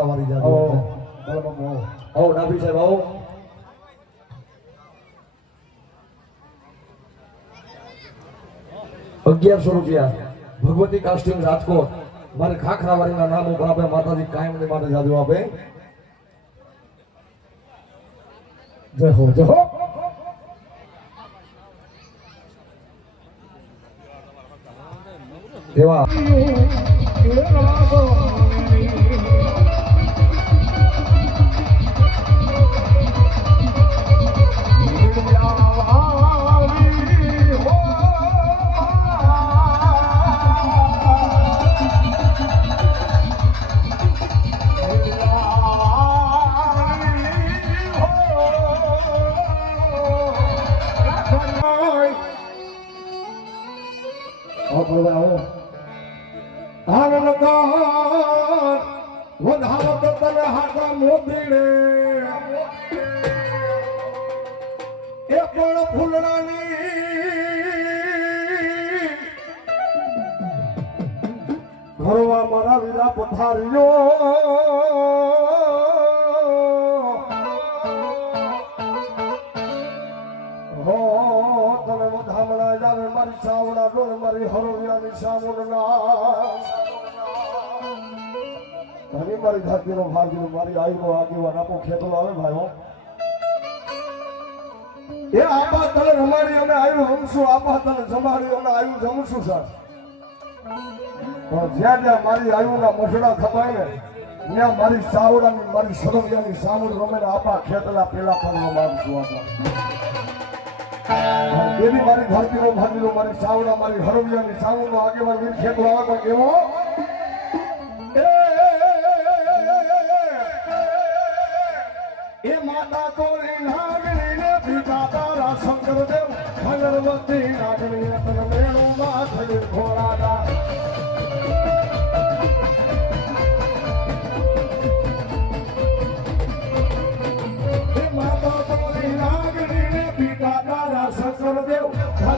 વાળી જાદુ બોલો બાપુ આવો. આવો સાહેબ આવો. અગિયારસો રૂપિયા. ભગવતી કાસ્ટિંગ રાજકોટ. મારે ખાખરાવાડીના નામ ઉપર આપે માતાજી કાયમ માટે જાદુ આપે. જય હો જય હો. એવા. આવો ભાઈ આવો આનંદકાર વધાવત તને હાથા મોદીને એ પણ ફૂલડાની ઘરવા મારા વીરા પથારીઓ. મારી હરોવિયાની ઘણી મારી ધાતીનો ભાગ્યો મારી આયુનો આગેવાન. આપો ખેતો આવે ભાઈ એ આપા તને રમાડી અમે આયુ હમશું આપા તને જમાડી અમે આયુ જમશું સર પણ જ્યાં જ્યાં મારી આયુના મસડા ખપાય ને, ત્યાં મારી સાવડાની, મારી સરવિયાની સામુડ રમે આપા ખેતલા પેલા કરવા માંગશું આપા. દેવી મારી ધરતીનો ભાગીલો મારી સાવડા મારી હરવિયાની સાવડનો આગેવાન વીર ખેતલો પણ એવો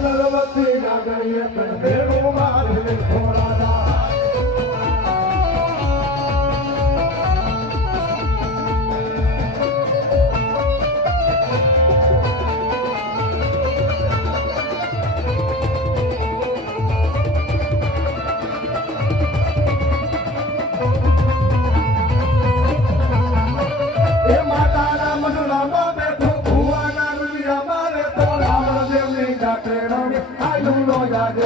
ભગવતી નાગણી તન મેળો માથે ઘોડાદા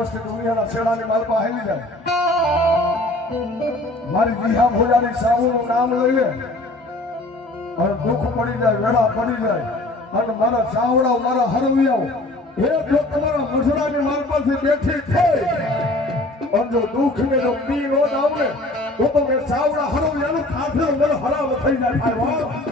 વસ્તી દુનિયાના છેડાની મારી પાસે હેલી જાય. મારી વિહા ભોજાની સાહુનું નામ લઈ લે. અને દુઃખ પડી જાય વેળા પડી જાય. અને મારા ચાવડા મારા હરવિયાઓ, એ જો તમારા મસડાની માર પાસે બેઠી થઈ અને જો દુઃખ ને જો પી નો જાવ તો તમે ચાવડા, હરવિયાનું કાફેલો મને હરાવ થઈ જાય.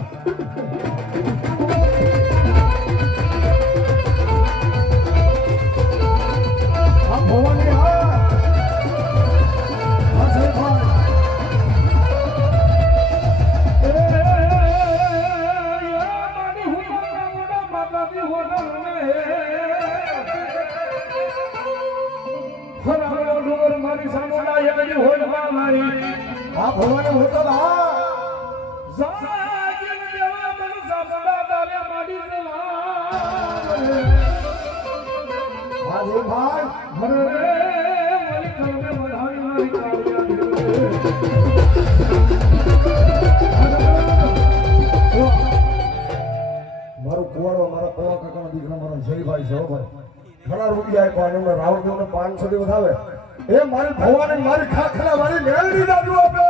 મારી સામુના યાદી હોય મારી. આ ભવાની હોટલ હા સાજન દેવા મન સામડા દાલે માડી દેવા હાજી ભાઈ. હરે મારી કલમે વધાવી મારી છે ભાઈ. ઘણા રૂપિયા આપ્યા, અને એમને રાવણદેવને પાંચસો દિવસ આવે એ મારી ભવાની મારી ખાખલા મારી મેળવી દાદુ આપે.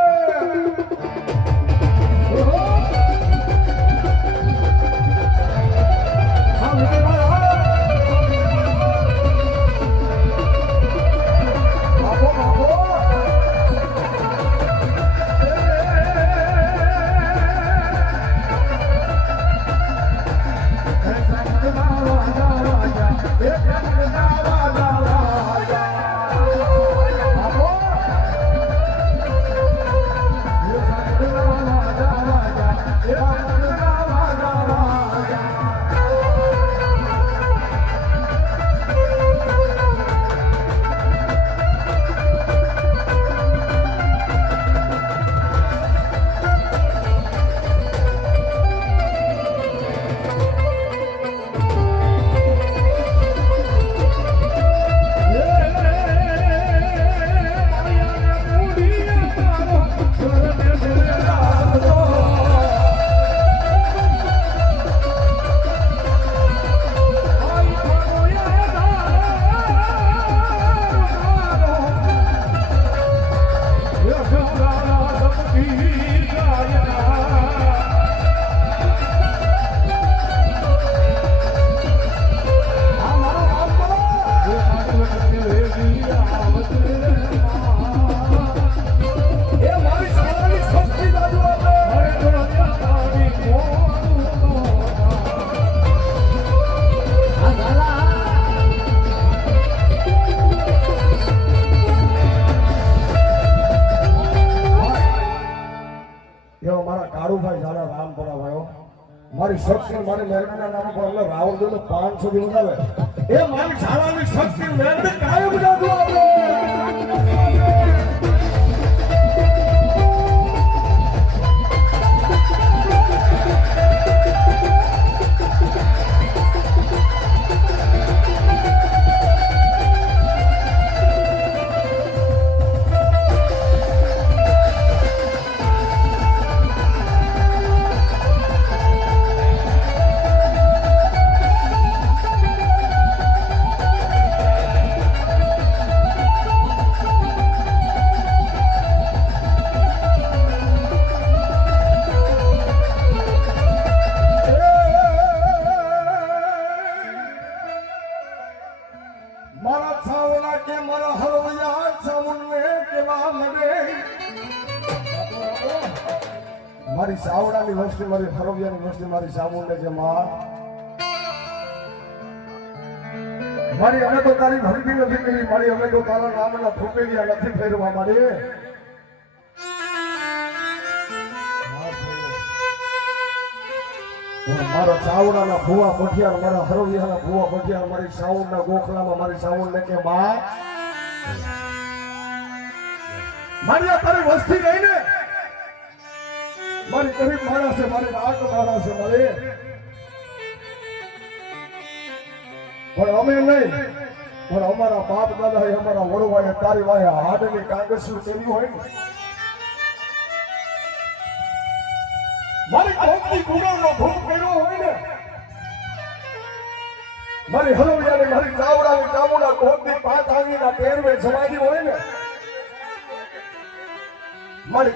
કાળુભાઈ પર આવ્યો મારી શક્તિ મારી મહેરબાના નામ પર એટલે રાવણદેવ પાંચસો દિવસ આવે એ મારી શાળાની શક્તિ મેરડી કાયમ જાતું આપે મારી સાવડાની વસ્તી, મારી હરવિયાની વસ્તી, મારી સામુંડે છે, માં. મારી અમે તો તારી ભરતી નથી કરી, મારી અમે તો તારા નામના ફૂકેલિયા નથી ફેરવા મારી. મારા ચાવડાના ભૂવા પઠિયાર મારા હરવિયાના ભૂવા પઠિયાર મારી સાઉન્ડના ગોખલામાં મારી સાઉન્ડ ને કે બા મારી તારી વસ્તી ગઈ ને મારી ગરીબ માણસ છે, મારી નાક માણસ છે, મારી. પણ અમે નહીં, પણ અમારા બાપ દાદા અમારા વડવાએ તારી વાએ હાડની કાંગસું કરી હોય ને. મારી કોકની ગુણોનો ભૂખ કર્યો હોય ને. મારી હલવિયાને મારી ચાવડાની ચામુડા કોકની પાંચ આંગળીના પેરવે જમાડી હોય ને. મારી